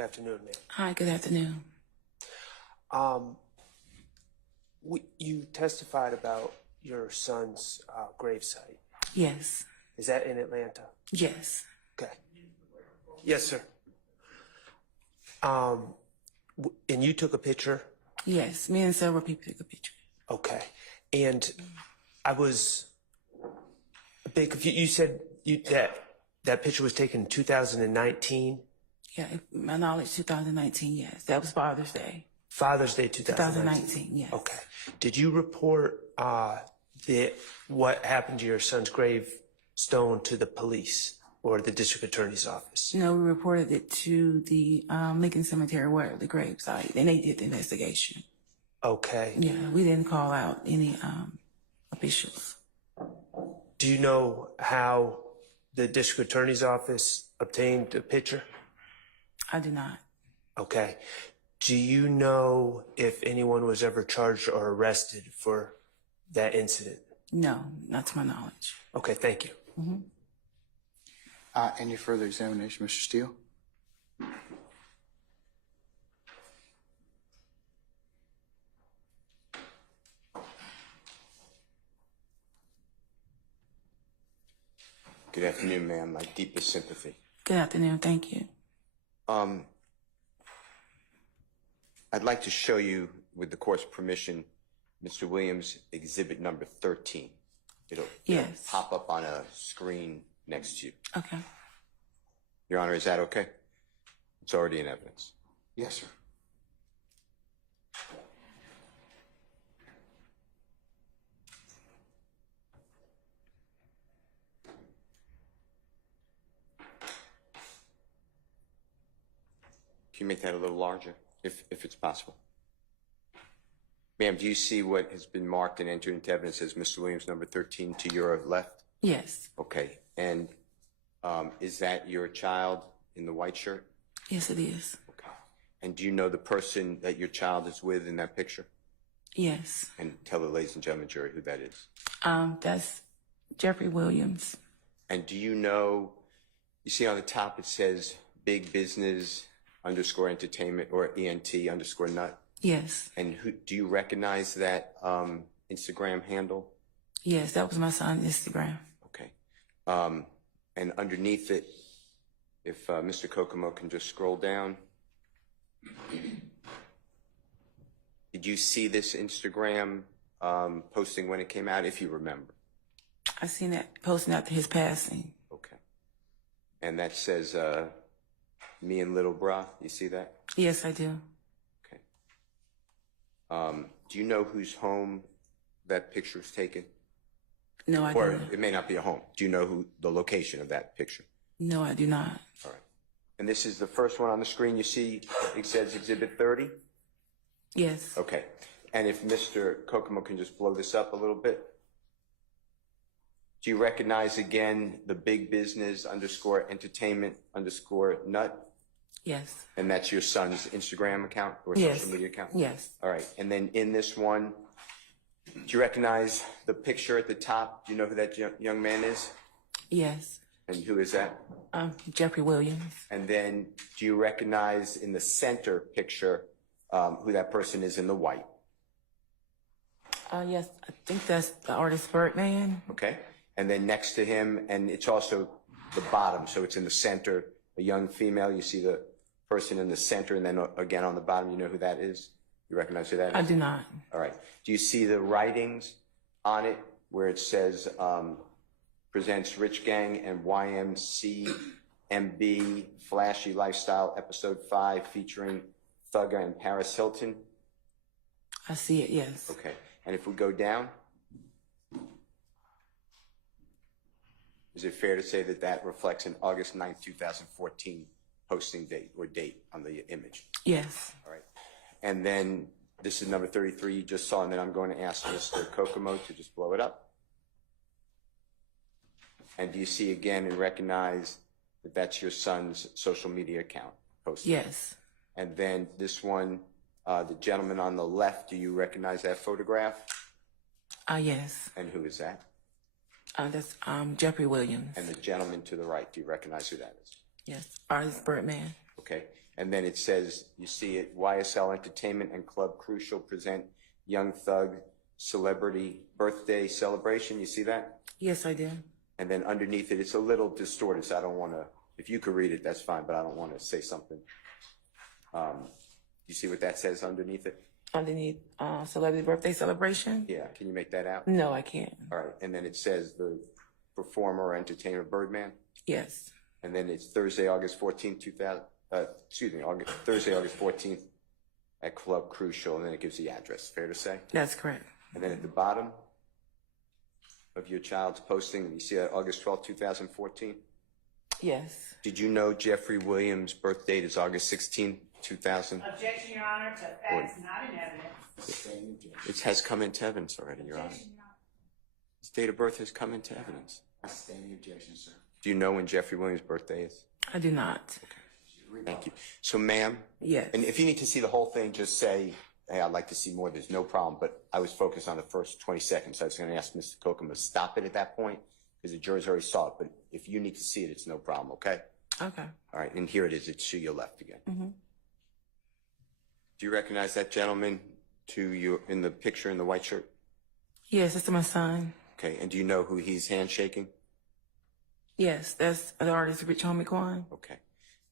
afternoon, ma'am. Hi, good afternoon. You testified about your son's gravesite. Yes. Is that in Atlanta? Yes. Okay. Yes, sir. And you took a picture? Yes, me and several people took a picture. Okay. And I was a bit confused. You said that picture was taken in 2019? Yeah, my knowledge, 2019, yes. That was Father's Day. Father's Day 2019? 2019, yes. Okay. Did you report what happened to your son's gravestone to the police or the district attorney's office? No, we reported it to the Lincoln Cemetery where the gravesite, and they did the investigation. Okay. Yeah, we didn't call out any officials. Do you know how the district attorney's office obtained a picture? I do not. Okay. Do you know if anyone was ever charged or arrested for that incident? No, not to my knowledge. Okay, thank you. Mm-hmm. Any further examination, Mr. Steele? Good afternoon, ma'am. My deepest sympathy. Good afternoon, thank you. I'd like to show you, with the court's permission, Mr. Williams' exhibit number 13. It'll pop up on a screen next to you. Okay. Your Honor, is that okay? It's already in evidence. Yes, sir. Can you make that a little larger, if it's possible? Ma'am, do you see what has been marked and entered into evidence as Mr. Williams number 13 to your left? Yes. Okay. And is that your child in the white shirt? Yes, it is. Okay. And do you know the person that your child is with in that picture? Yes. And tell the ladies and gentlemen, jury, who that is. That's Jeffrey Williams. And do you know, you see on the top it says big business _ entertainment or ENT _ nut? Yes. And do you recognize that Instagram handle? Yes, that was my son's Instagram. Okay. And underneath it, if Mr. Kokomo can just scroll down. Did you see this Instagram posting when it came out, if you remember? I seen that posting after his passing. Okay. And that says, me and little bra, you see that? Yes, I do. Okay. Do you know whose home that picture was taken? No, I Or don't. it may not be a home. Do you know the location of that picture? No, I do not. All right. And this is the first one on the screen you see, it says Exhibit 30? Yes. Okay. And if Mr. Kokomo can just blow this up a little bit. Do you recognize again the big business _ entertainment _ nut? Yes. And that's your son's Instagram account or Yes. social media account? Yes. All right. And then in this one, do you recognize the picture at the top? Do you know who that young man is? Yes. And who is that? Jeffrey Williams. And then do you recognize in the center picture who that person is in the white? Yes, I think that's the artist Birdman. Okay. And then next to him, and it's also the bottom, so it's in the center, a young female. You see the person in the center, and then again on the bottom, you know who that is? You recognize who that is? I do not. All right. Do you see the writings on it where it says presents Rich Gang and YMCMB Flashy Lifestyle Episode 5 featuring Thug and Paris Hilton? I see it, yes. Okay. And if we go down, is it fair to say that that reflects an August 9th, 2014 posting date or date on the image? Yes. All right. And then this is number 33 you just saw, and then I'm going to ask Mr. Kokomo to just blow it up. And do you see again and recognize that that's your son's social media account posted? Yes. And then this one, the gentleman on the left, do you recognize that photograph? Yes. And who is that? That's Jeffrey Williams. And the gentleman to the right, do you recognize who that is? Yes. Artist Birdman. Okay. And then it says, you see it, YSL Entertainment and Club Crucial present Young Thug Celebrity Birthday Celebration. You see that? Yes, I do. And then underneath it, it's a little distorted, so I don't want to, if you could read it, that's fine, but I don't want to say something. You see what that says underneath it? Underneath celebrity birthday celebration? Yeah, can you make that out? No, I can't. All right, and then it says the performer or entertainer Birdman, Yes. and then it's Thursday, August 14th, Thursday, August 14th at Club Crucial, and then it gives the address, fair to say? That's correct. And then at the bottom of your child's posting, you see that August 12th, 2014? Yes. Did you know Jeffrey Williams' birth date is August 16th, 2000? Objection, Your Honor, to facts not in evidence. It has come into evidence already, Your Honor. His date of birth has come into evidence. Standing objection, sir. Do you know when Jeffrey Williams' birthday is? I do not. Thank you. So, ma'am, Yes. and if you need to see the whole thing, just say, hey, I'd like to see more. There's no problem. But I was focused on the first 20 seconds. I was going to ask Mr. Kokomo to stop it at that point because the jurors already saw it. But if you need to see it, it's no problem, okay? Okay. All right, and here it is. It's to your left again. Mm-hmm. Do you recognize that gentleman to you in the picture in the white shirt? Yes, that's my son. Okay, and do you know who he's handshaking? Yes, that's the artist Rich Homie Quan. Okay.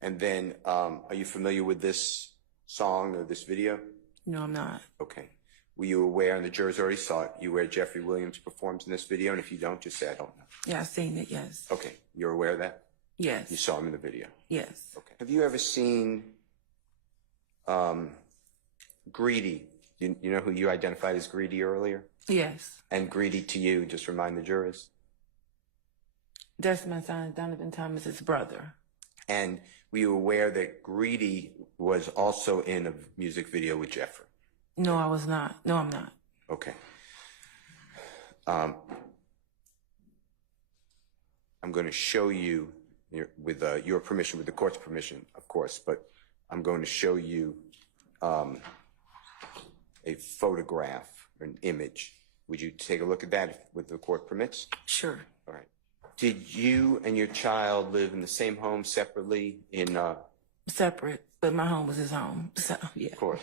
And then, are you familiar with this song or this video? No, I'm not. Okay. Were you aware, and the jurors already saw it, you aware Jeffrey Williams performs in this video? And if you don't, just say, I don't know. Yeah, I've seen it, yes. Okay. You're aware of that? Yes. You saw him in the video? Yes. Okay. Have you ever seen Greedy? You know who you identified as Greedy earlier? Yes. And Greedy to you, just remind the jurors. That's my son, Donovan Thomas's brother. And were you aware that Greedy was also in a music video with Jeffrey? No, I was not. No, I'm not. Okay. I'm going to show you, with your permission, with the court's permission, of course, but I'm going to show you a photograph or an image. Would you take a look at that if the court permits? Sure. All right. Did you and your child live in the same home separately in... Separate, but my home was his home. So, yeah. Of course.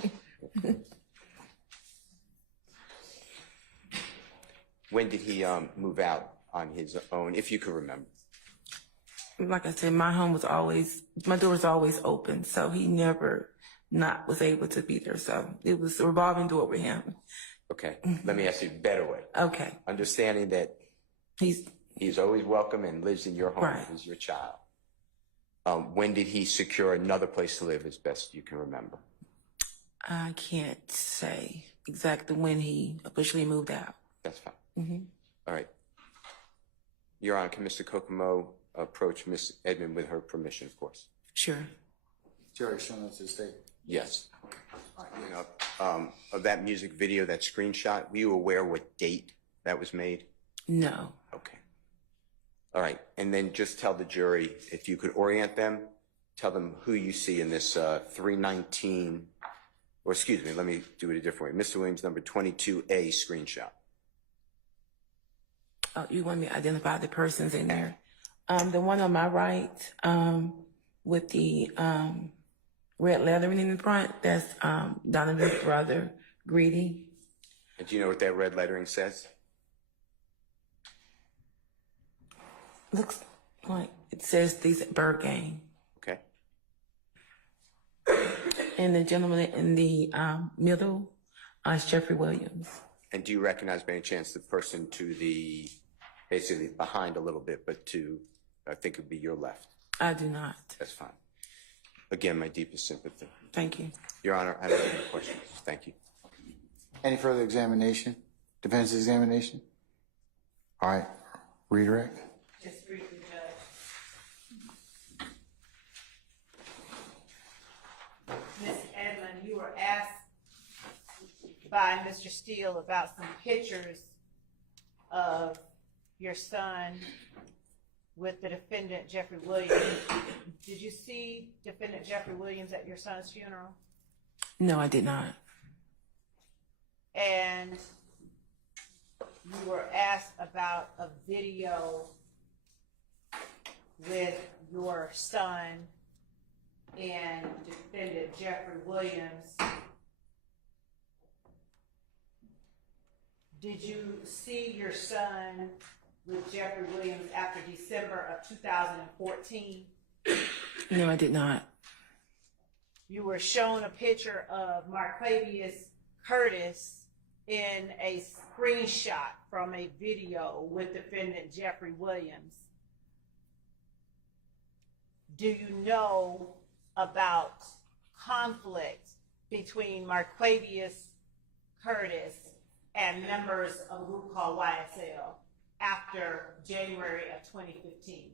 When did he move out on his own, if you can remember? Like I said, my home was always, my door was always open, so he never not was able to be there. So it was a revolving door with him. Okay. Let me ask you a better way. Okay. Understanding that he's always welcome and lives in your home Right. as your child. When did he secure another place to live as best you can remember? I can't say exactly when he officially moved out. That's fine. All right. Your Honor, can Mr. Kokomo approach Ms. Edmond with her permission, of course? Sure. Jury shown us the state. Yes. You know, of that music video, that screenshot, were you aware what date that was made? No. Okay. All right. And then just tell the jury, if you could orient them, tell them who you see in this 319, or excuse me, let me do it a different way. Mr. Williams, number 22A screenshot. Oh, you want me to identify the persons in there? The one on my right, with the red lettering in the front, that's Donovan's brother, Greedy. And do you know what that red lettering says? Looks like it says these Bird Gang. Okay. And the gentleman in the middle is Jeffrey Williams. And do you recognize by any chance the person to the, basically behind a little bit, but to, I think it would be your left? I do not. That's fine. Again, my deepest sympathy. Thank you. Your Honor, I don't have any questions. Thank you. Any further examination? Defense examination? All right. Redirect. Just briefly, Judge. Ms. Edmond, you were asked by Mr. Steele about some pictures of your son with the defendant, Jeffrey Williams. Did you see defendant Jeffrey Williams at your son's funeral? No, I did not. And you were asked about a video with your son and Jeffrey Williams, did you see your son with Jeffrey Williams after December of 2014? No, I did not. You were shown a picture of Marquavius Curtis in a screenshot from a video with defendant Jeffrey Williams. Do you know about conflict between Marquavius Curtis and members of a group called YSL after January of 2015?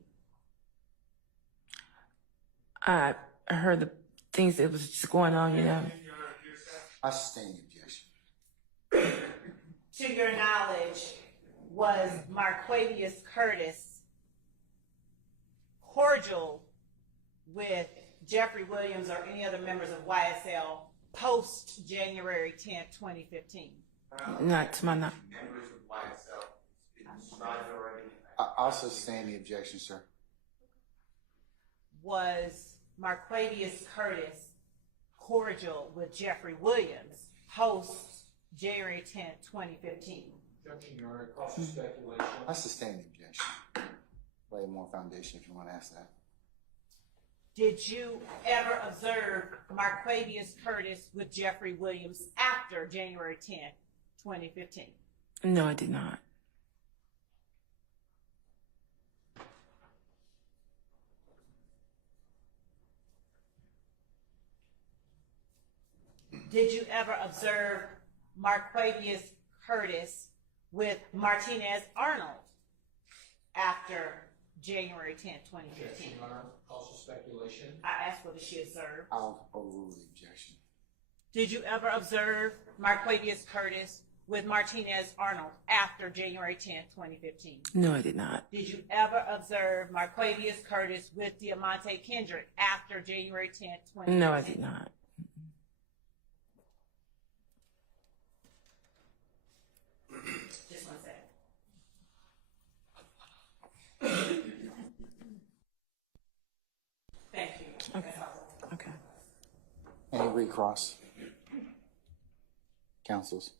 I heard the things that was just going on, you know. I sustain the objection. To your knowledge, was Marquavius Curtis cordial with Jeffrey Williams or any other members of YSL post January 10th, 2015? Not to my knowledge. Members of YSL, it's been described already. I'll sustain the objection, sir. Was Marquavius Curtis cordial with Jeffrey Williams post January 10th, 2015? Objection, Your Honor, causes speculation. I sustain the objection. Lay more foundation if you want to ask that. Did you ever observe Marquavius Curtis with Jeffrey Williams after January 10th, 2015? No, I did not. Did you ever observe Marquavius Curtis with Martinez Arnold after January 10th, 2015? Objection, Your Honor, causes speculation. I asked whether she observed. I'll overrule the objection. Did you ever observe Marquavius Curtis with Martinez Arnold after January 10th, 2015? No, I did not. Did you ever observe Marquavius Curtis with Diamante Kendrick after January 10th, 2015? No, I did not. Just one second. Thank you. Okay. Okay. Any recross? Counsels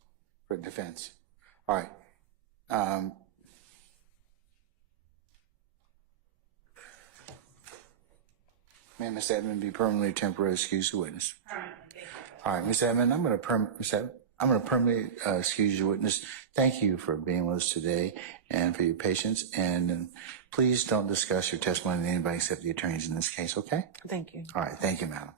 for defense. All right. May Ms. Edmond be permanently temporarily excused the witness. All right, Ms. Edmond, I'm going to permanently excuse your witness. Thank you for being with us today and for your patience. And please don't discuss your testimony with anybody except the attorneys in this case, okay? Thank you. All right, thank you, madam.